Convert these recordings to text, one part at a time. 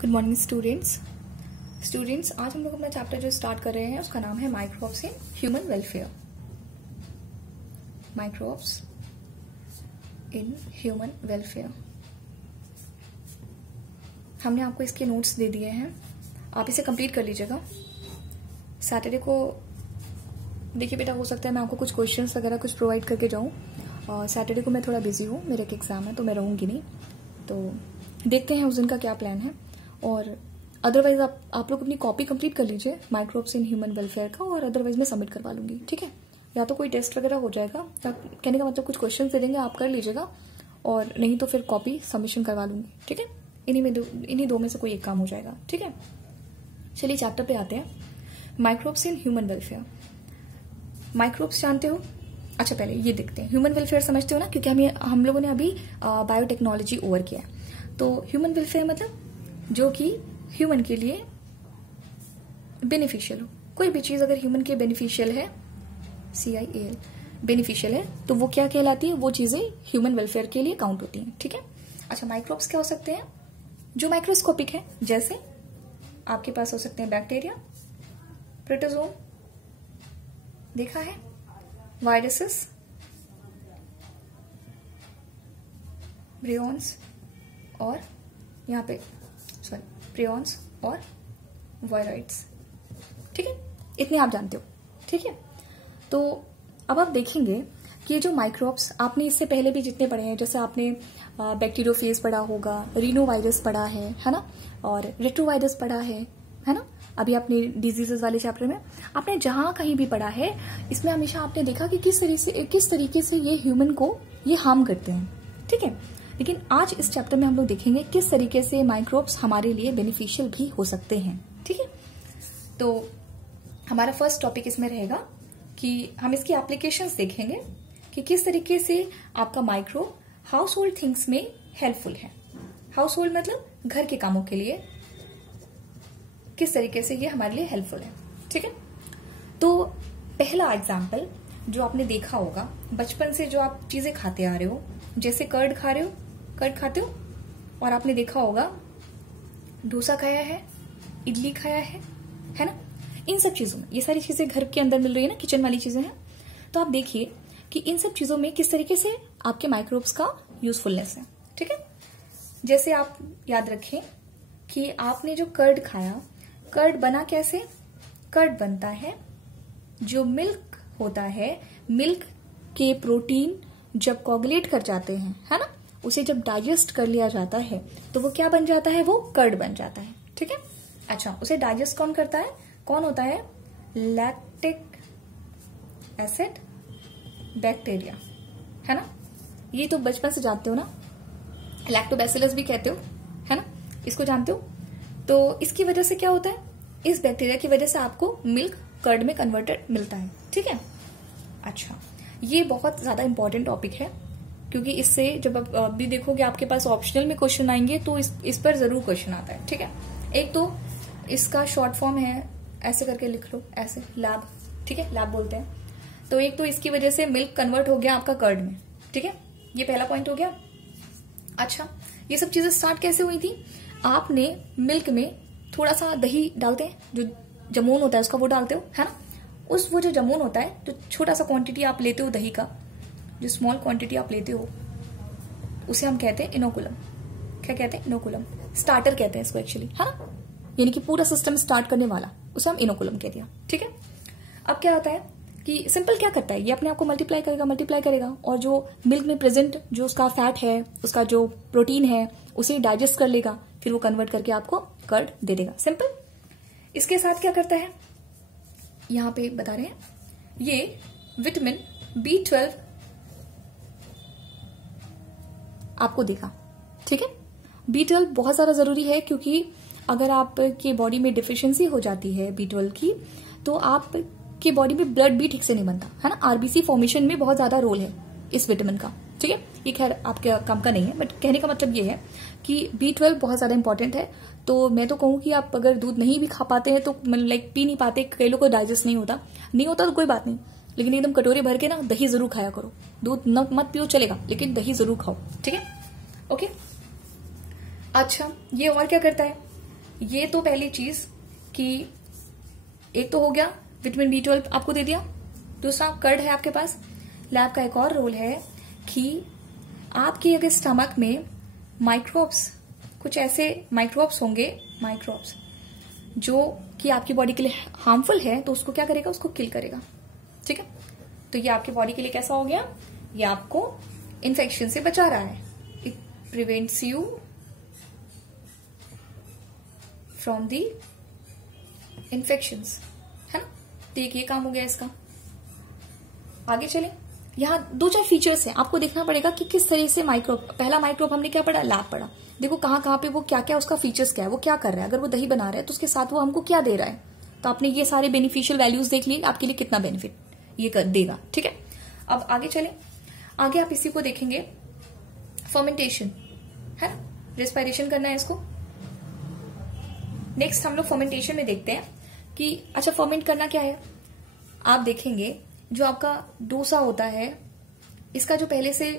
Good morning students आज हम लोग अपना चैप्टर जो स्टार्ट कर रहे हैं उसका नाम है microbes in human welfare. Microbes in human welfare. हमने आपको इसके नोट्स दे दिए हैं, आप इसे कंप्लीट कर लीजिएगा। सैटरडे को देखिए बेटा, हो सकता है मैं आपको कुछ क्वेश्चंस वगैरह कुछ प्रोवाइड करके जाऊँ। सैटरडे को मैं थोड़ा बिजी हूँ, मेरा एक एग्जाम है तो मैं रहूँगी नहीं, तो देखते हैं उस दिन का क्या प्लान है। और अदरवाइज आप लोग अपनी कॉपी कंप्लीट कर लीजिए माइक्रोब्स इन ह्यूमन वेलफेयर का, और अदरवाइज मैं सबमिट करवा लूंगी, ठीक है। या तो कोई टेस्ट वगैरह हो जाएगा, कहने का मतलब कुछ क्वेश्चन दे देंगे, आप कर लीजिएगा, और नहीं तो फिर कॉपी सबमिशन करवा लूंगी, ठीक है। इन्हीं दो में से कोई एक काम हो जाएगा, ठीक है। चलिए चैप्टर पे आते हैं, microbes in human welfare. Microbes जानते हो? अच्छा पहले ये देखते हैं, ह्यूमन वेलफेयर समझते हो ना, क्योंकि हम लोगों ने अभी बायोटेक्नोलॉजी ओवर किया है। तो ह्यूमन वेलफेयर मतलब जो कि ह्यूमन के लिए बेनिफिशियल हो। कोई भी चीज अगर ह्यूमन के बेनिफिशियल है, CIAL बेनिफिशियल है, तो वो क्या कहलाती है? वो चीजें ह्यूमन वेलफेयर के लिए काउंट होती हैं, ठीक है। अच्छा, माइक्रोब्स क्या हो सकते हैं? जो माइक्रोस्कोपिक है, जैसे आपके पास हो सकते हैं बैक्टीरिया, प्रोटोजोम देखा है, वायरसेस, ब्रियॉन्स और यहाँ पे प्रियॉन्स और वायराइड्स, ठीक है। इतने आप जानते हो, ठीक है। तो अब आप देखेंगे कि ये जो माइक्रोब्स, आपने इससे पहले भी जितने पढ़े हैं, जैसे आपने बैक्टीरियोफेज पढ़ा होगा, रीनोवायरस पढ़ा है ना, और रेट्रोवायरस पढ़ा है ना। अभी आपने डिजीजेस वाले चैप्टर में आपने जहां कहीं भी पढ़ा है, इसमें हमेशा आपने देखा कि किस तरीके से ये ह्यूमन को ये हार्म करते हैं, ठीक है। लेकिन आज इस चैप्टर में हम लोग देखेंगे किस तरीके से माइक्रोब्स हमारे लिए बेनिफिशियल भी हो सकते हैं, ठीक है। तो हमारा फर्स्ट टॉपिक इसमें रहेगा कि हम इसकी एप्लीकेशंस देखेंगे कि किस तरीके से आपका माइक्रोब हाउस होल्ड थिंग्स में हेल्पफुल है। हाउस होल्ड मतलब घर के कामों के लिए किस तरीके से ये हमारे लिए हेल्पफुल है, ठीक है। तो पहला एग्जाम्पल जो आपने देखा होगा, बचपन से जो आप चीजें खाते आ रहे हो, जैसे कर्ड खाते हो, और आपने देखा होगा डोसा खाया है, इडली खाया है ना। इन सब चीजों में, ये सारी चीजें घर के अंदर मिल रही है ना, किचन वाली चीजें हैं। तो आप देखिए कि इन सब चीजों में किस तरीके से आपके माइक्रोब्स का यूजफुलनेस है, ठीक है। जैसे आप याद रखें कि आपने जो कर्ड खाया, कर्ड बना कैसे? कर्ड बनता है, जो मिल्क होता है, मिल्क के प्रोटीन जब कोगुलेट कर जाते हैं, है ना, उसे जब डाइजेस्ट कर लिया जाता है तो वो क्या बन जाता है? वो कर्ड बन जाता है, ठीक है। अच्छा, उसे डाइजेस्ट कौन करता है? कौन होता है? लैक्टिक एसिड बैक्टीरिया, है ना। ये तो बचपन से जानते हो ना, लैक्टोबैसिलस भी कहते हो, है ना, इसको जानते हो। तो इसकी वजह से क्या होता है? इस बैक्टीरिया की वजह से आपको मिल्क कर्ड में कन्वर्टेड मिलता है, ठीक है। अच्छा, ये बहुत ज्यादा इंपॉर्टेंट टॉपिक है, क्योंकि इससे जब आप भी देखोगे आपके पास ऑप्शनल में क्वेश्चन आएंगे तो इस पर जरूर क्वेश्चन आता है, ठीक है। एक तो इसका शॉर्ट फॉर्म है, ऐसे करके लिख लो, ऐसे लैब, ठीक है, लैब बोलते हैं। तो एक तो इसकी वजह से मिल्क कन्वर्ट हो गया आपका कर्ड में, ठीक है, ये पहला पॉइंट हो गया। अच्छा, ये सब चीजें स्टार्ट कैसे हुई थी? आपने मिल्क में थोड़ा सा दही डालते हैं, जो जमून होता है उसका, वो डालते हो, है ना। वो जो जमून होता है, जो छोटा सा क्वांटिटी आप लेते हो दही का, जो स्मॉल क्वांटिटी आप लेते हो, उसे हम कहते हैं इनोकुलम। क्या कहते हैं? इनोकुलम। स्टार्टर कहते हैं इसको एक्चुअली, है ना, यानी कि पूरा सिस्टम स्टार्ट करने वाला, उसे हम इनोकुलम कह दिया, ठीक है। अब क्या होता है कि सिंपल क्या करता है, ये अपने आप को मल्टीप्लाई करेगा, और जो मिल्क में प्रेजेंट जो उसका फैट है, उसका जो प्रोटीन है, उसे डाइजेस्ट कर लेगा, फिर वो कन्वर्ट करके आपको कर्ड दे देगा, सिंपल। इसके साथ क्या करता है, यहां पे बता रहे हैं, ये विटामिन B12 आपको देगा, ठीक है। B12 बहुत ज्यादा जरूरी है, क्योंकि अगर आपके बॉडी में डिफिशियंसी हो जाती है B12 की, तो आपकी बॉडी में ब्लड भी ठीक से नहीं बनता, है ना। RBC फॉर्मेशन में बहुत ज्यादा रोल है इस विटामिन का, ठीक है। ये खैर आपके काम का नहीं है, बट कहने का मतलब ये है कि B12 बहुत ज्यादा इंपॉर्टेंट है। तो मैं तो कहूँ कि आप अगर दूध नहीं भी खा पाते हैं तो लाइक पी नहीं पाते, कई लोगों को डाइजेस्ट नहीं होता तो कोई बात नहीं, लेकिन एकदम कटोरे भर के ना दही जरूर खाया करो। दूध न मत पियो चलेगा, लेकिन दही जरूर खाओ, ठीक है, ओके। अच्छा, ये और क्या करता है? ये तो पहली चीज कि एक तो हो गया, विटामिन B12 आपको दे दिया। दूसरा कर्ड है आपके पास। लैब का एक और रोल है कि आपके अगर स्टमक में माइक्रोब्स, कुछ ऐसे माइक्रोब्स होंगे, माइक्रोब्स जो कि आपकी बॉडी के लिए हार्मफुल है, तो उसको क्या करेगा, उसको किल करेगा। ठीक है, तो ये आपकी बॉडी के लिए कैसा हो गया, ये आपको इन्फेक्शन से बचा रहा है। It prevents you from the infections, है ना। तो ये काम हो गया इसका। आगे चले, यहाँ 2-4 फीचर्स हैं, आपको देखना पड़ेगा कि किस तरह से माइक्रोब, पहला माइक्रोब हमने क्या पढ़ा, लैब पढ़ा। देखो कहाँ पे वो क्या क्या उसका फीचर्स क्या है, वो क्या कर रहा है। अगर वो दही बना रहा है तो उसके साथ वो हमको क्या दे रहा है। तो आपने ये सारे बेनिफिशियल वैल्यूज देख लिए, आपके लिए कितना बेनिफिट ये कर देगा। ठीक है, अब आगे चले। आगे आप इसी को देखेंगे, फर्मेंटेशन है ना, रेस्पिरेशन करना है इसको। नेक्स्ट हम लोग फर्मेंटेशन में देखते हैं कि अच्छा फर्मेंट करना क्या है। आप देखेंगे जो आपका डोसा होता है, इसका जो पहले से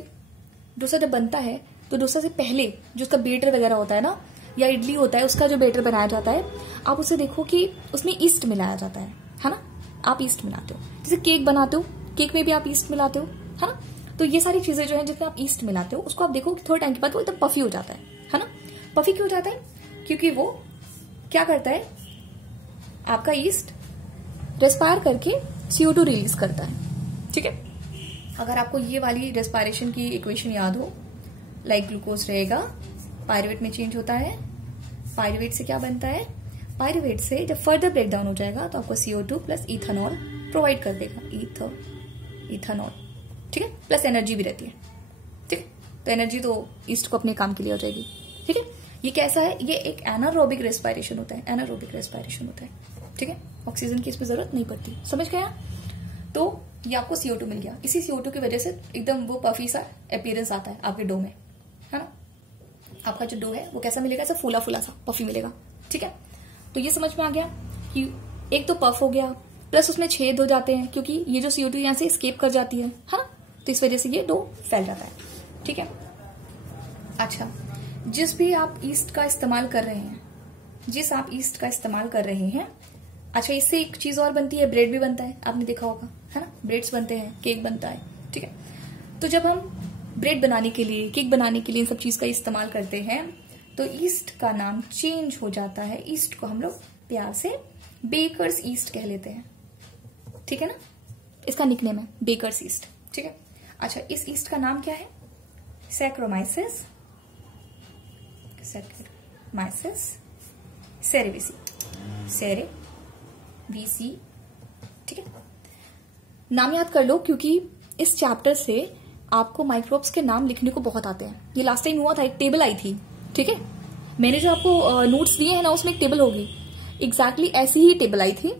डोसा जब बनता है तो डोसा से पहले जो उसका बेटर वगैरह होता है ना, या इडली होता है, उसका जो बेटर बनाया जाता है, आप उसे देखो कि उसमें ईस्ट मिलाया जाता है ना। आप ईस्ट मिलाते हो, जैसे केक बनाते हो, केक में भी आप ईस्ट मिलाते हो, है ना। तो ये सारी चीजें जो है जिसमें आप ईस्ट मिलाते हो, उसको आप देखो कि थोड़े टाइम के बाद वो एकदम पफी हो जाता है ना। पफी क्यों हो जाता है, क्योंकि वो क्या करता है, आपका ईस्ट रेस्पायर करके CO2 रिलीज करता है। ठीक है, अगर आपको ये वाली रेस्पिरेशन की इक्वेशन याद हो, लाइक ग्लूकोज रहेगा, पायरुवेट में चेंज होता है, पायरुवेट से क्या बनता है, पायरुवेट से जब फर्दर ब्रेक डाउन हो जाएगा तो आपको CO2 प्लस इथेनॉल प्रोवाइड कर देगा, इथेनॉल। ठीक है, प्लस एनर्जी भी रहती है। ठीक है, तो एनर्जी तो ईस्ट को अपने काम के लिए हो जाएगी। ठीक है, ये कैसा है, ये एक एनारोबिक रेस्पिरेशन होता है, एनारोबिक रेस्पिरेशन होता है। ठीक है, ऑक्सीजन की इसमें जरूरत नहीं पड़ती, समझ गया। तो ये आपको CO2 मिल गया, इसी CO2 की वजह से एकदम वो पफी सा अपीयरेंस आता है आपके डो में, है ना। आपका जो डो है वो कैसा मिलेगा, ऐसा फूला फूला सा पफी मिलेगा। ठीक है, तो ये समझ में आ गया कि एक तो पफ हो गया, प्लस उसमें छेद हो जाते हैं क्योंकि ये जो CO2 यहाँ से स्केप कर जाती है ना, तो इस वजह से ये डो फैल जाता है। ठीक है, अच्छा जिस भी आप ईस्ट का इस्तेमाल कर रहे हैं, जिस आप ईस्ट का इस्तेमाल कर रहे हैं, अच्छा इससे एक चीज और बनती है, ब्रेड भी बनता है, आपने देखा होगा, है ना, ब्रेड्स बनते हैं, केक बनता है। ठीक है, तो जब हम ब्रेड बनाने के लिए, केक बनाने के लिए इन सब चीज का इस्तेमाल करते हैं तो ईस्ट का नाम चेंज हो जाता है। ईस्ट को हम लोग प्यार से बेकर्स ईस्ट कह लेते हैं। ठीक है ना, इसका निकनेम है बेकर्स ईस्ट। ठीक है, अच्छा इस ईस्ट का नाम क्या है, सैक्रोमाइसिस, सैक्रोमाइसिस सेरेविसी, सेरेविसी। ठीक है, नाम याद कर लो क्योंकि इस चैप्टर से आपको माइक्रोब्स के नाम लिखने को बहुत आते हैं। ये लास्ट टाइम हुआ था, एक टेबल आई थी। ठीक है, मैंने जो आपको नोट्स दिए हैं ना, उसमें एक टेबल होगी, एग्जैक्टली ऐसी ही टेबल आई थी,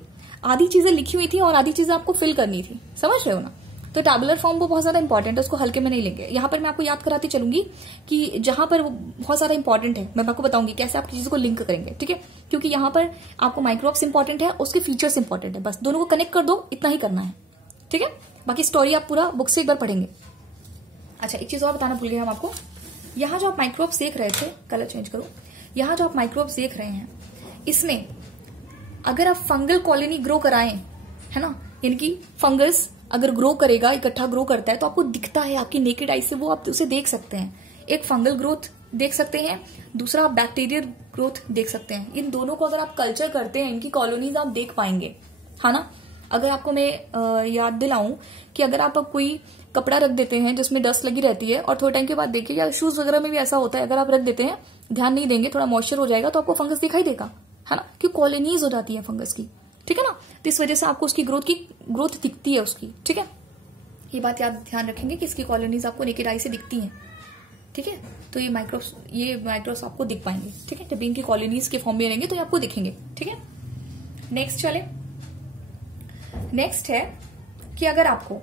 आधी चीजें लिखी हुई थी और आधी चीजें आपको फिल करनी थी, समझ रहे हो ना। तो टैबुलर फॉर्म वो बहुत ज्यादा इंपॉर्टेंट है, उसको हल्के में नहीं लेंगे। यहाँ पर मैं आपको याद कराती चलूंगी कि जहां पर वो बहुत ज्यादा इंपॉर्टेंट है, मैं आपको बताऊंगी कैसे आप चीजों को लिंक करेंगे। ठीक है, क्योंकि यहाँ पर आपको माइक्रोब्स इंपॉर्टेंट है, उसके फीचर्स इंपॉर्टेंट है, बस दोनों को कनेक्ट कर दो, इतना ही करना है। ठीक है, बाकी स्टोरी आप पूरा बुक से एक बार पढ़ेंगे। अच्छा एक चीज और बताना भूल गए हम आपको, यहाँ जो आप माइक्रोब्स देख रहे थे, कलर चेंज करो, यहाँ जो आप माइक्रोब्स देख रहे हैं, इसमें अगर आप फंगल कॉलोनी ग्रो कराएं, है ना, यानी कि फंगस अगर ग्रो करेगा, इकट्ठा ग्रो करता है, तो आपको दिखता है आपकी नेकेड आई से, वो आप उसे देख सकते हैं। एक फंगल ग्रोथ देख सकते हैं, दूसरा आप बैक्टीरियल ग्रोथ देख सकते हैं। इन दोनों को अगर आप कल्चर करते हैं, इनकी कॉलोनीज आप देख पाएंगे, है ना। अगर आपको मैं याद दिलाऊं कि अगर आप कोई कपड़ा रख देते हैं जिसमें डस्ट लगी रहती है और थोड़े टाइम के बाद देखिए, या शूज वगैरह में भी ऐसा होता है, अगर आप रख देते हैं, ध्यान नहीं देंगे, थोड़ा मॉइस्चर हो जाएगा तो आपको फंगस दिखाई देगा, है ना, कि कॉलोनीज हो जाती है फंगस की। ठीक है ना, तो इस वजह से आपको उसकी ग्रोथ दिखती है उसकी। ठीक है, ये बात याद ध्यान रखेंगे कि इसकी कॉलोनीज आपको नेकेड आई से दिखती हैं। ठीक है, तो ये माइक्रोब्स आपको दिख पाएंगे। ठीक है, जब इनकी कॉलोनीज के फॉर्म में रहेंगे तो ये आपको दिखेंगे। ठीक है, नेक्स्ट चले। नेक्स्ट है कि अगर आपको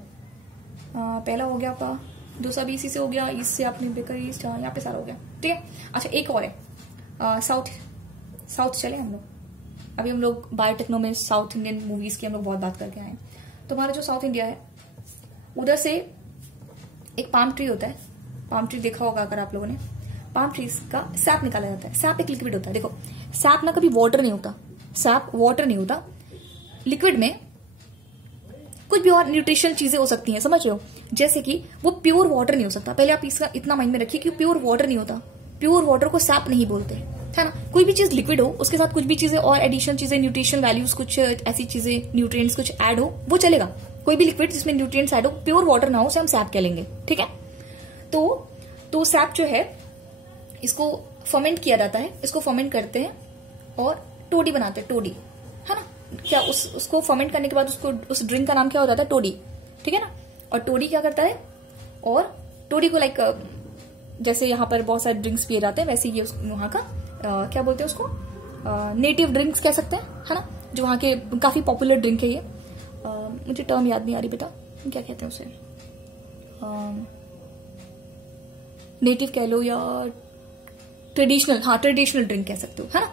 पहला हो गया आपका, दूसरा भी इसी से हो गया, इससे आपने बेकर ईस्ट, यहाँ पे सारा हो गया। ठीक है, अच्छा एक और है, साउथ चले हम लोग। अभी हम लोग बायोटेक्नो में साउथ इंडियन मूवीज की हम लोग बहुत बात करके आए हैं। तो हमारा जो साउथ इंडिया है, उधर से एक पाम ट्री होता है, पाम ट्री देखा होगा अगर आप लोगों ने। पाम ट्रीज का सैप निकाला जाता है। सैप एक लिक्विड होता है। देखो सैप ना कभी वाटर नहीं होता, सैप वाटर नहीं होता। लिक्विड में कुछ भी और न्यूट्रिशनल चीजें हो सकती हैं, समझ रहे हो, जैसे कि वो प्योर वाटर नहीं हो सकता। पहले आप इसका इतना माइंड में रखिए कि प्योर वाटर नहीं होता, प्योर वाटर को सैप नहीं बोलते, है ना। कोई भी चीज लिक्विड हो, उसके साथ कुछ भी चीजें और एडिशनल चीजें, न्यूट्रिशनल वैल्यूज, कुछ ऐसी चीजें, न्यूट्रिएंट्स कुछ ऐड हो, वो चलेगा। कोई भी लिक्विड जिसमें न्यूट्रिएंट्स ऐड हो, प्योर वाटर ना हो, उसे हम सैप कह लेंगे, ठीक है। तो सैप जो है इसको फर्मेंट किया जाता है, इसको फर्मेंट करते हैं और टोडी बनाते हैं, टोडी, है ना। क्या उसको फर्मेंट करने के बाद उसको उस ड्रिंक का नाम क्या हो जाता है, टोडी, ठीक है ना। और टोडी क्या करता है, और टोडी को लाइक जैसे यहाँ पर बहुत सारे ड्रिंक्स पिए जाते हैं, वैसे ये वहां का क्या बोलते हैं उसको, नेटिव ड्रिंक्स कह सकते हैं, है ना, जो वहां के काफी पॉपुलर ड्रिंक है ये। मुझे टर्म याद नहीं आ रही बेटा, क्या कहते हैं उसे, नेटिव कह लो या ट्रेडिशनल, हाँ ट्रेडिशनल ड्रिंक कह सकते हो, है ना,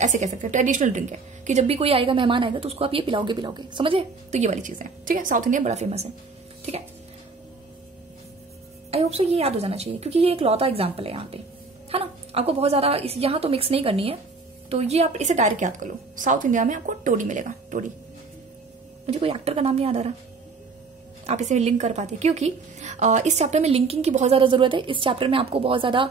ऐसे कह सकते हैं। ट्रेडिशनल ड्रिंक है कि जब भी कोई आएगा, मेहमान आएगा, तो उसको आप ये पिलाओगे, समझे। तो ये वाली चीज है, ठीक है। साउथ इंडिया बड़ा फेमस है, ठीक है। आई होप सो ये याद हो जाना चाहिए, क्योंकि ये एक लौता एग्जाम्पल है यहाँ पे, है ना। आपको बहुत ज्यादा यहाँ तो मिक्स नहीं करनी है, तो ये आप इसे डायरेक्ट याद कर लो। साउथ इंडिया में आपको टोडी मिलेगा, टोडी। मुझे कोई एक्टर का नाम नहीं याद आ रहा, आप इसे लिंक कर पाते, क्योंकि इस चैप्टर में लिंकिंग की बहुत ज्यादा जरूरत है। इस चैप्टर में आपको बहुत ज्यादा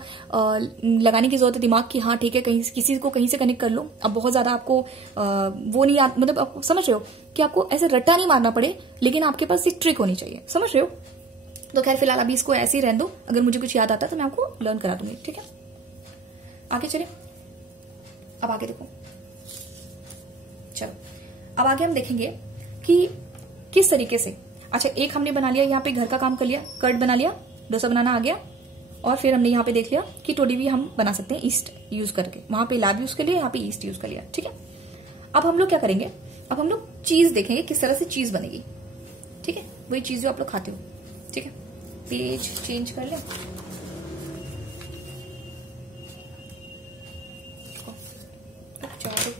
लगाने की जरूरत है दिमाग की, हाँ ठीक है, कहीं किसी को कहीं से कनेक्ट कर लो। अब बहुत ज्यादा आपको वो नहीं याद, मतलब आप समझ रहे हो कि आपको ऐसे रट्टा नहीं मारना पड़े, लेकिन आपके पास एक ट्रिक होनी चाहिए, समझ रहे हो। तो खैर फिलहाल अभी इसको ऐसे ही रहने दो, अगर मुझे कुछ याद आता है तो मैं आपको लर्न करा दूंगी, ठीक है। आगे चले, अब आगे देखो, चलो अब आगे हम देखेंगे कि किस तरीके से, अच्छा एक हमने बना लिया यहाँ पे, घर का काम कर लिया, कर्ड बना लिया, डोसा बनाना आ गया, और फिर हमने यहाँ पे देख लिया कि टोडी भी हम बना सकते हैं ईस्ट यूज करके। वहां पे लैब यूज कर लिया, यहाँ पे ईस्ट यूज कर लिया, ठीक है। अब हम लोग क्या करेंगे, अब हम लोग चीज देखेंगे किस तरह से चीज बनेगी, ठीक है। वही चीज जो आप लोग खाते हो, ठीक है। पेज चेंज कर ले,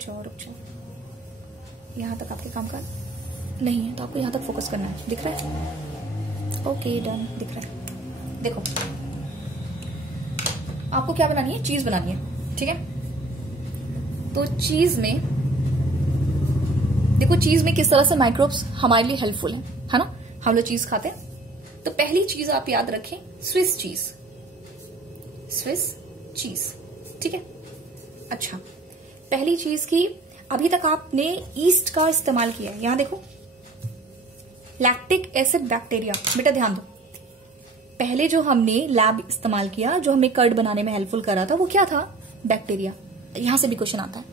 रुक जाओ, यहां तक आपके काम का नहीं है, तो आपको यहां तक फोकस करना है, दिख रहा है, ओके डन, दिख रहा है। देखो आपको क्या बनानी है, चीज बनानी है, ठीक है। तो चीज में देखो, चीज में किस तरह से माइक्रोब्स हमारे लिए हेल्पफुल है ना। हम लोग चीज खाते हैं, तो पहली चीज आप याद रखें, स्विस चीज, स्विस चीज, ठीक है। अच्छा, पहली चीज की अभी तक आपने ईस्ट का इस्तेमाल किया है, यहां देखो, लैक्टिक एसिड बैक्टीरिया, बेटा ध्यान दो। पहले जो हमने लैब इस्तेमाल किया, जो हमें कर्ड बनाने में हेल्पफुल करा था, वो क्या था, बैक्टीरिया। यहां से भी क्वेश्चन आता है,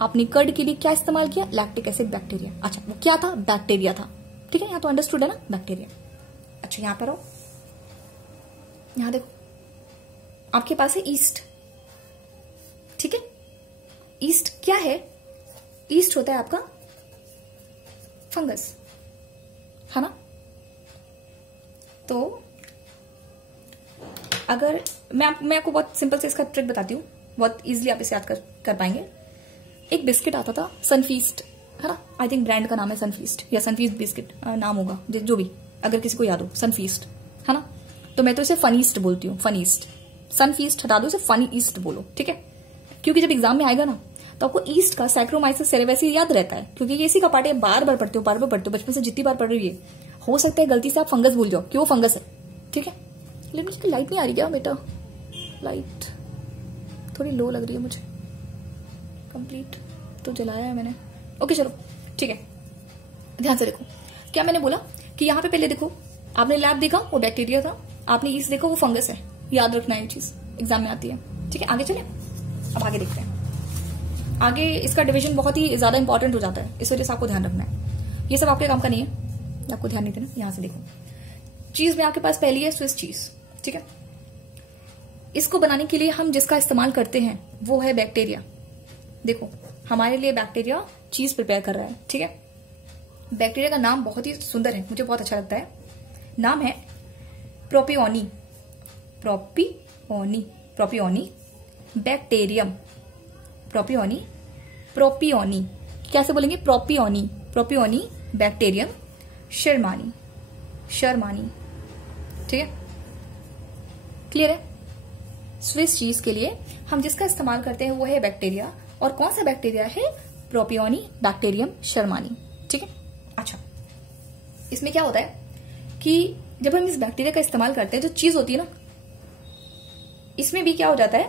आपने कर्ड के लिए क्या इस्तेमाल किया, लैक्टिक एसिड बैक्टीरिया। अच्छा वो क्या था, बैक्टीरिया था, ठीक है। यहां तो अंडरस्टूड है ना, बैक्टीरिया। अच्छा यहां पर आओ, यहां देखो, आपके पास है ईस्ट, ठीक है। ईस्ट क्या है, ईस्ट होता है आपका फंगस, है ना। तो अगर मैं आपको बहुत सिंपल से इसका ट्रिक बताती हूँ, बहुत इजीली आप इसे याद कर पाएंगे। एक बिस्किट आता था सनफीस्ट, है ना, आई थिंक ब्रांड का नाम है सनफीस्ट, या सनफीस्ट बिस्किट नाम होगा, जो भी, अगर किसी को याद हो, सनफीस्ट, है ना। तो मैं तो इसे फनीस्ट बोलती हूँ, फनीस्ट, सनफीस्ट हटा दो, इसे फनी ईस्ट बोलो, ठीक है। क्योंकि जब एग्जाम में आएगा ना, तो आपको ईस्ट का सैक्रोमाइसिस सेरेवेसिस याद रहता है, क्योंकि ये इसी का पार्ट है, बार बार पढ़ते हो, बचपन से जितनी बार पढ़ रही है। हो सकता है गलती से आप फंगस भूल जाओ कि वो फंगस है, ठीक है। लेकिन उसकी लाइट नहीं आ रही क्या बेटा, लाइट थोड़ी लो लग रही है मुझे, कंप्लीट तो जलाया है मैंने, ओके चलो ठीक है। ध्यान से देखो, क्या मैंने बोला कि यहाँ पे पहले देखो, आपने लैब देखा वो बैक्टीरिया था, आपने ईस्ट देखा वो फंगस है, याद रखना है ये चीज, एग्जाम में आती है, ठीक है। आगे चले, अब आगे देखते हैं। आगे इसका डिवीजन बहुत ही ज्यादा इंपॉर्टेंट हो जाता है, इस वजह से आपको ध्यान रखना है, ये सब आपके काम का नहीं है, आपको ध्यान नहीं देना। यहां से देखो, चीज में आपके पास पहली है स्विस चीज, ठीक है। इसको बनाने के लिए हम जिसका इस्तेमाल करते हैं वो है बैक्टीरिया। देखो हमारे लिए बैक्टीरिया चीज प्रिपेयर कर रहा है, ठीक है। बैक्टीरिया का नाम बहुत ही सुंदर है, मुझे बहुत अच्छा लगता है, नाम है propioni, propioni, propioni bacterium, propioni, propioni कैसे बोलेंगे, प्रोपियोनी, प्रोपियोनी बैक्टीरियम शर्मानी, शर्मानी, ठीक है, क्लियर है। स्विस चीज के लिए हम जिसका इस्तेमाल करते हैं वो है बैक्टीरिया, और कौन सा बैक्टीरिया है? Propionibacterium shermanii. ठीक है। अच्छा, इसमें क्या होता है कि जब हम इस बैक्टीरिया का इस्तेमाल करते हैं, जो चीज होती है ना, इसमें भी क्या हो जाता है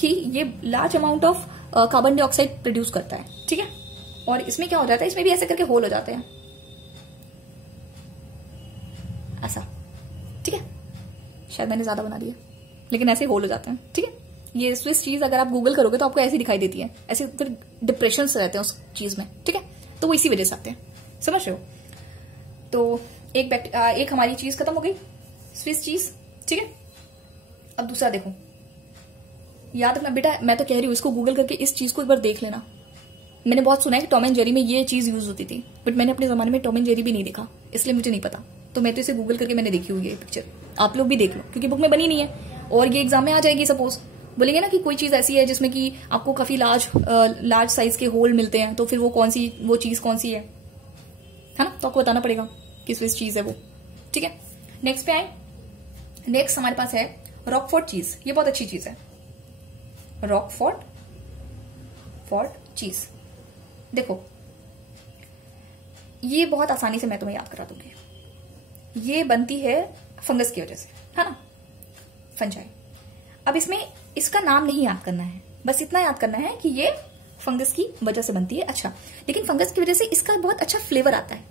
कि ये large amount of carbon dioxide produce करता है। ठीक है। और इसमें क्या हो जाता है, इसमें भी ऐसे करके होल हो जाते हैं ऐसा। ठीक है, शायद मैंने ज्यादा बना दिया, लेकिन ऐसे होल हो जाते हैं। ठीक है। ये स्विस चीज अगर आप गूगल करोगे तो आपको ऐसी दिखाई देती है, ऐसे फिर डिप्रेशन से रहते हैं उस चीज में। ठीक है, तो वो इसी वजह से आते हैं, समझ रहे हो? तो एक हमारी चीज खत्म हो गई, स्विस चीज। ठीक है। अब दूसरा देखो, याद रखना बेटा, मैं तो कह रही हूं इसको गूगल करके इस चीज को एक बार देख लेना। मैंने बहुत सुना है कि टॉम एंड जेरी में ये चीज यूज होती थी, बट मैंने अपने जमाने में टॉम एंड जेरी भी नहीं देखा, इसलिए मुझे नहीं पता। तो मैं तो इसे गूगल करके मैंने देखी हुई है पिक्चर, आप लोग भी देख लो, क्योंकि बुक में बनी नहीं है और ये एग्जाम में आ जाएगी। सपोज बोलेंगे ना कि कोई चीज ऐसी है जिसमें कि आपको काफी लार्ज साइज के होल मिलते हैं, तो फिर वो चीज कौन सी है ना? तो आपको बताना पड़ेगा कि स्विस चीज है वो। ठीक है। नेक्स्ट पे आए। नेक्स्ट हमारे पास है रॉकफोर्ट चीज। ये बहुत अच्छी चीज है, रॉकफोर्ट चीज। देखो, ये बहुत आसानी से मैं तुम्हें याद करा दूंगी। ये बनती है फंगस की वजह से, है ना? फंजाई। अब इसमें इसका नाम नहीं याद करना है, बस इतना याद करना है कि ये फंगस की वजह से बनती है। अच्छा, लेकिन फंगस की वजह से इसका बहुत अच्छा फ्लेवर आता है।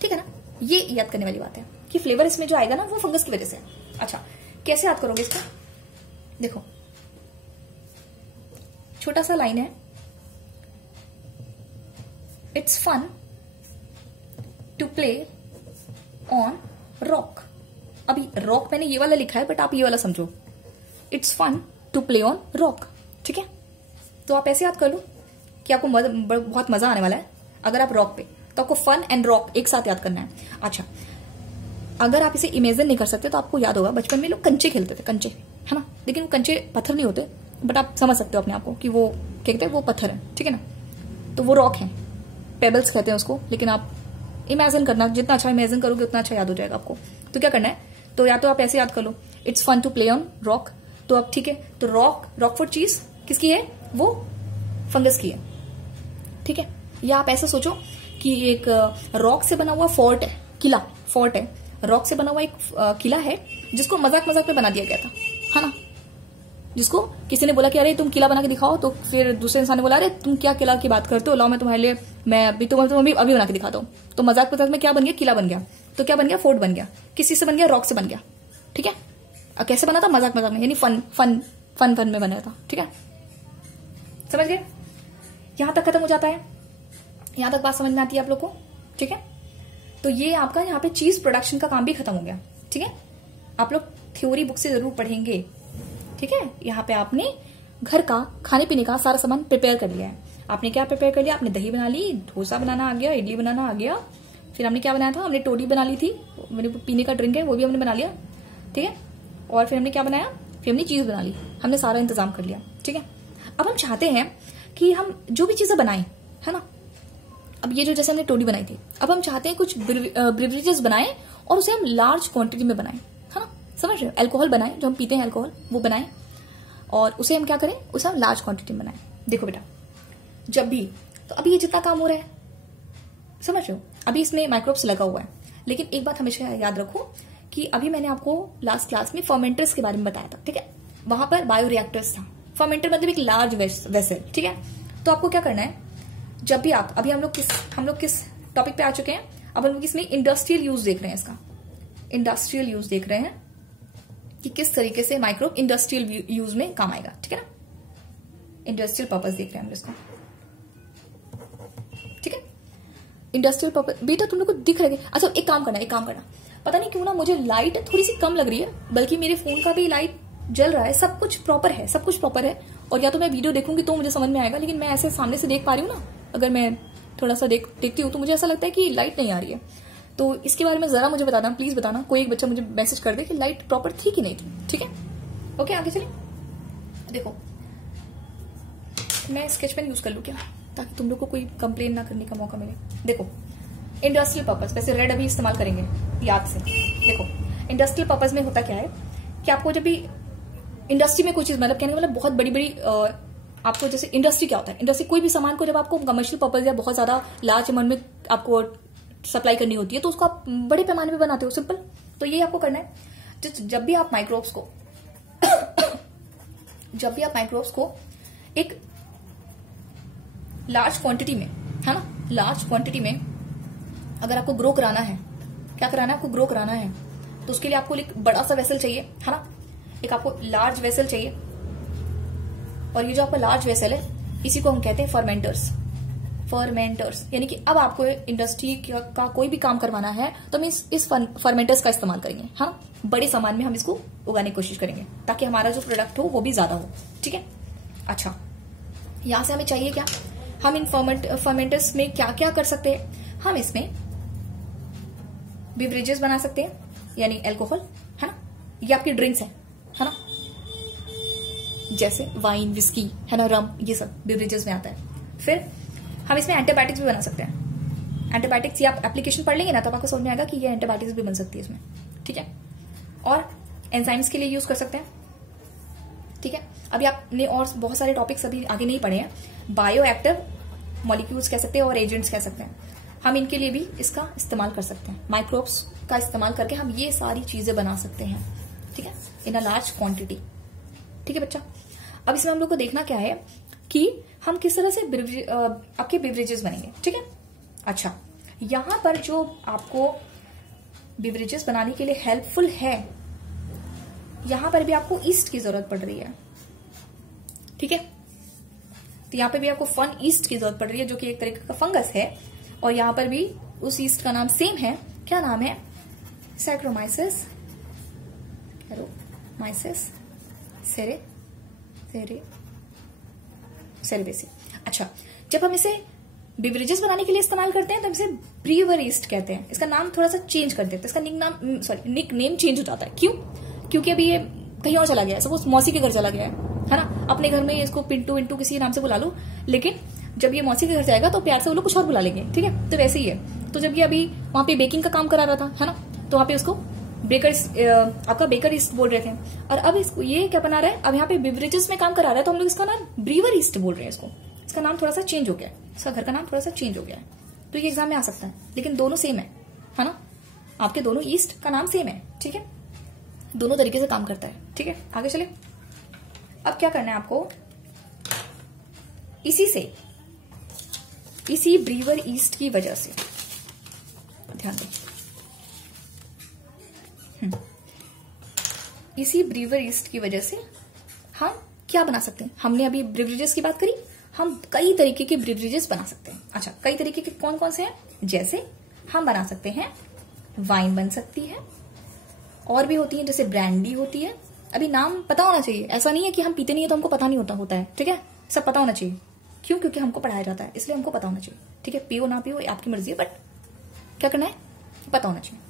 ठीक है ना? ये याद करने वाली बात है कि फ्लेवर इसमें जो आएगा ना वो फंगस की वजह से। अच्छा, कैसे याद करोगे इसको? देखो, छोटा सा लाइन है, it's fun to play on rock. अभी रॉक मैंने ये वाला लिखा है, बट आप ये वाला समझो, it's fun to play on rock. ठीक है। तो आप ऐसे याद कर लो कि आपको बहुत मजा आने वाला है अगर आप रॉक पे, तो आपको फन एंड रॉक एक साथ याद करना है। अच्छा, अगर आप इसे इमेजिन नहीं कर सकते तो आपको याद होगा बचपन में लोग कंचे खेलते थे, कंचे, है ना? लेकिन वो कंचे पत्थर नहीं होते, बट आप समझ सकते हो अपने आप को कि वो क्या कहते हैं, वो पत्थर है। ठीक है ना? तो वो रॉक है, पेबल्स कहते हैं उसको, लेकिन आप इमेजिन करना, जितना अच्छा इमेजिन करोगे उतना अच्छा याद हो जाएगा आपको। तो क्या करना है, तो या तो आप ऐसे याद कर लो, it's fun to play on rock. तो अब ठीक है, तो रॉकफोर्ट चीज किसकी है? वो फंगस की है। ठीक है। या आप ऐसा सोचो कि एक रॉक से बना हुआ फोर्ट है, किला, फोर्ट है, रॉक से बना हुआ एक किला है जिसको मजाक मजाक में बना दिया गया था, है ना? जिसको किसी ने बोला कि अरे तुम किला बना के दिखाओ, तो फिर दूसरे इंसान ने बोला अरे तुम क्या किला की बात करते हो, लाओ मैं तुम्हारे लिए, मैं अभी अभी बना के दिखाता हूँ। तो मजाक मजाक में क्या बन गया? किला बन गया। तो क्या बन गया? फोर्ट बन गया। किसी से बन गया? रॉक से बन गया। ठीक है। और कैसे बना था? मजाक मजाक में, यानी फन में बनाया था। ठीक है, समझ गए? यहां तक खत्म हो जाता है, यहां तक बात समझ में आती है आप लोग को? ठीक है। तो ये आपका यहाँ पे चीज प्रोडक्शन का काम भी खत्म हो गया। ठीक है, आप लोग थ्योरी बुक से जरूर पढ़ेंगे। ठीक है, यहाँ पे आपने घर का खाने पीने का सारा सामान प्रिपेयर कर लिया है। आपने क्या प्रिपेयर कर लिया? आपने दही बना ली, डोसा बनाना आ गया, इडली बनाना आ गया, फिर हमने क्या बनाया था? हमने टोडी बना ली थी, मेरे पीने का ड्रिंक है वो भी हमने बना लिया। ठीक है, और फिर हमने क्या बनाया? फिर हमने चीज बना ली, हमने सारा इंतजाम कर लिया। ठीक है, अब हम चाहते हैं कि हम जो भी चीजें बनाएं, है ना? अब ये जो जैसे हमने टोडी बनाई थी, अब हम चाहते हैं कुछ ब्रिवरेजेस बनाएं और उसे हम लार्ज क्वांटिटी में बनाएं, है ना? समझ रहे हो? अल्कोहल बनाएं, जो हम पीते हैं अल्कोहल, वो बनाएं और उसे हम क्या करें? उसे हम लार्ज क्वांटिटी में बनाएं। देखो बेटा, जब भी, तो अभी ये जितना काम हो रहा है, समझ रहे हो? अभी इसमें माइक्रोब्स लगा हुआ है, लेकिन एक बात हमेशा याद रखो कि अभी मैंने आपको लास्ट क्लास में फर्मेंटर्स के बारे में बताया था। ठीक है, वहां पर बायोरिएक्टर्स था। फर्मेंटर मतलब एक लार्ज वेसल। ठीक है, तो आपको क्या करना है, जब भी आप, अभी हम लोग किस टॉपिक पे आ चुके हैं? अब हम लोग इसमें इंडस्ट्रियल यूज देख रहे हैं, इसका इंडस्ट्रियल यूज देख रहे हैं कि किस तरीके से माइक्रोब इंडस्ट्रियल यूज में काम आएगा। ठीक है ना, इंडस्ट्रियल पर्पस देख रहे हैं हम इसको। ठीक है, इंडस्ट्रियल पर्पस। बेटा तुम लोग को दिख रहे? अच्छा, एक काम करना, पता नहीं क्यों ना मुझे लाइट थोड़ी सी कम लग रही है, बल्कि मेरे फोन का भी लाइट जल रहा है, सब कुछ प्रॉपर है। और या तो मैं वीडियो देखूंगी तो मुझे समझ में आएगा, लेकिन मैं ऐसे सामने से देख पा रही हूँ ना, अगर मैं थोड़ा सा देखती हूँ तो मुझे ऐसा लगता है कि लाइट नहीं आ रही है। तो इसके बारे में जरा मुझे बताना, प्लीज बताना, कोई एक बच्चा मुझे मैसेज कर दे कि लाइट प्रॉपर थी कि नहीं थी। ठीक है, ओके, आगे चलिए। देखो, मैं स्केच पेन यूज कर लूं क्या, ताकि तुम लोग को कोई कंप्लेन ना करने का मौका मिले। देखो, इंडस्ट्रियल पर्पस, वैसे रेड अभी इस्तेमाल करेंगे याद से। देखो, इंडस्ट्रियल पर्पस में होता क्या है कि आपको जब भी इंडस्ट्री में कोई चीज, मतलब कहने का मतलब बहुत बड़ी बड़ी आपको, जैसे इंडस्ट्री क्या होता है, इंडस्ट्री कोई भी सामान को जब आपको कमर्शियल पर्पज या बहुत ज्यादा लार्ज अमाउंट में आपको सप्लाई करनी होती है तो उसको आप बड़े पैमाने पे बनाते हो, सिंपल। तो ये आपको करना है। जब भी आप माइक्रोब्स को एक लार्ज क्वांटिटी में, है ना, लार्ज क्वांटिटी में अगर आपको ग्रो कराना है, क्या कराना है आपको, ग्रो कराना है, तो उसके लिए आपको एक बड़ा सा वेसल चाहिए, है ना, एक आपको लार्ज वेसल चाहिए। और ये जो आपका लार्ज वेसल है इसी को हम कहते हैं फर्मेंटर्स। यानी कि अब आपको इंडस्ट्री का कोई भी काम करवाना है तो हम इस फर्मेंटर्स का इस्तेमाल करेंगे, है ना, बड़े सामान में हम इसको उगाने की कोशिश करेंगे ताकि हमारा जो प्रोडक्ट हो वो भी ज्यादा हो, ठीक है। अच्छा, यहां से हमें चाहिए क्या, हम इन फर्मेंटर्स में क्या क्या कर सकते हैं, हम इसमें बिवरेजेस बना सकते हैं, यानी अल्कोहल, है ना, ये आपकी ड्रिंक्स है ना, जैसे वाइन, विस्की, है ना, रम, ये सब बिवरेजेस में आता है। फिर हम इसमें एंटीबायोटिक्स भी बना सकते हैं। एंटीबायोटिक्स ये आप एप्लीकेशन पढ़ लेंगे ना तब आपको समझ में आएगा कि ये एंटीबायोटिक्स भी बन सकती है इसमें, ठीक है। और एंजाइम्स के लिए यूज कर सकते हैं, ठीक है। अभी आपने और बहुत सारे टॉपिक्स अभी आगे नहीं पढ़े हैं, बायो एक्टिव मॉलिक्यूल्स कह सकते हैं और एजेंट्स कह सकते हैं, हम इनके लिए भी इसका इस्तेमाल कर सकते हैं। माइक्रोब्स का इस्तेमाल करके हम ये सारी चीजें बना सकते हैं, ठीक है, इन अ लार्ज क्वांटिटी, ठीक है बच्चा। अब इसमें हम लोग को देखना क्या है कि हम किस तरह से आपके बिवरेजेस बनेंगे, ठीक है। अच्छा, यहां पर जो आपको बिवरेजेस बनाने के लिए हेल्पफुल है, यहां पर भी आपको ईस्ट की जरूरत पड़ रही है, ठीक है। तो यहां पर भी आपको फन ईस्ट की जरूरत पड़ रही है जो कि एक तरीके का फंगस है, और यहां पर भी उस ईस्ट का नाम सेम है, क्या नाम है, सैक्रोमाइसिस सेरेबेसी। अच्छा, जब हम इसे बिवरेजेस बनाने के लिए इस्तेमाल करते हैं तो इसे ब्रीवर ईस्ट कहते हैं। इसका नाम थोड़ा सा चेंज कर देते हैं, इसका निक नेम चेंज हो जाता है। क्यों? क्योंकि अभी ये कहीं और चला गया है, सपोज मौसी के घर चला गया है ना, अपने घर में इसको पिंटू विंटू किसी नाम से बुला लो, लेकिन जब ये मौसी के घर जाएगा तो प्यार से वो लोग कुछ और बुला लेंगे, ठीक है। तो वैसे ही है। तो जब ये अभी वहां पे बेकिंग का काम करा रहा था, है ना, तो वहां पे उसको आपका बेकर ईस्ट बोल रहे थे, और अब इसको ये क्या बना रहा है, अब यहाँ पे बिवरेजेस में काम करा रहा है तो हम लोग इसका नाम ब्रीवर ईस्ट बोल रहे हैं। इसका नाम थोड़ा सा चेंज हो गया है, इसका घर का नाम थोड़ा सा चेंज हो गया है। तो ये एग्जाम में आ सकता है, लेकिन दोनों सेम है ना, आपके दोनों ईस्ट का नाम सेम है, ठीक है, दोनों तरीके से काम करता है, ठीक है। आगे चले, अब क्या करना है आपको, इसी ब्रीवर ईस्ट की वजह से, ध्यान दें, इसी ब्रीवर ईस्ट की वजह से हम क्या बना सकते हैं, हमने अभी ब्रिवरेजेस की बात करी, हम कई तरीके के ब्रिवरेजेस बना सकते हैं। अच्छा, कई तरीके के कौन कौन से हैं, जैसे हम बना सकते हैं, वाइन बन सकती है, और भी होती है, जैसे ब्रांडी होती है। अभी नाम पता होना चाहिए, ऐसा नहीं है कि हम पीते नहीं है तो हमको पता नहीं होता है, ठीक है, सब पता होना चाहिए। क्यों? क्योंकि हमको पढ़ाया जाता है, इसलिए हमको पता होना चाहिए, ठीक है। पियो ना पियो आपकी मर्जी है, बट क्या करना है, पता होना चाहिए।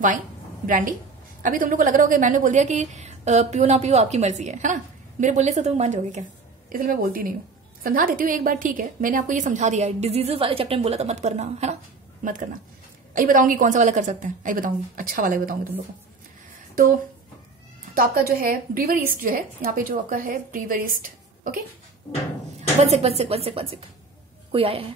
वाइन, ब्रांडी, अभी तुम लोग को लग रहा होगा मैंने बोल दिया कि पियो ना पियो आपकी मर्जी है ना, मेरे बोलने से तुम मान जाओगे क्या, इसलिए मैं बोलती नहीं हूँ, समझा देती हूँ एक बार, ठीक है। मैंने आपको ये समझा दिया है, डिजीजेस वाले चैप्टर में बोला था मत करना, है ना, मत करना। अभी बताऊंगी कौन सा वाला कर सकते हैं, अभी बताऊंगी, अच्छा वाला बताऊंगी तुम लोग को। तो आपका जो है ब्रीवर ईस्ट जो है, यहाँ पे जो आपका है brewer yeast, okay. One sec कोई आया है।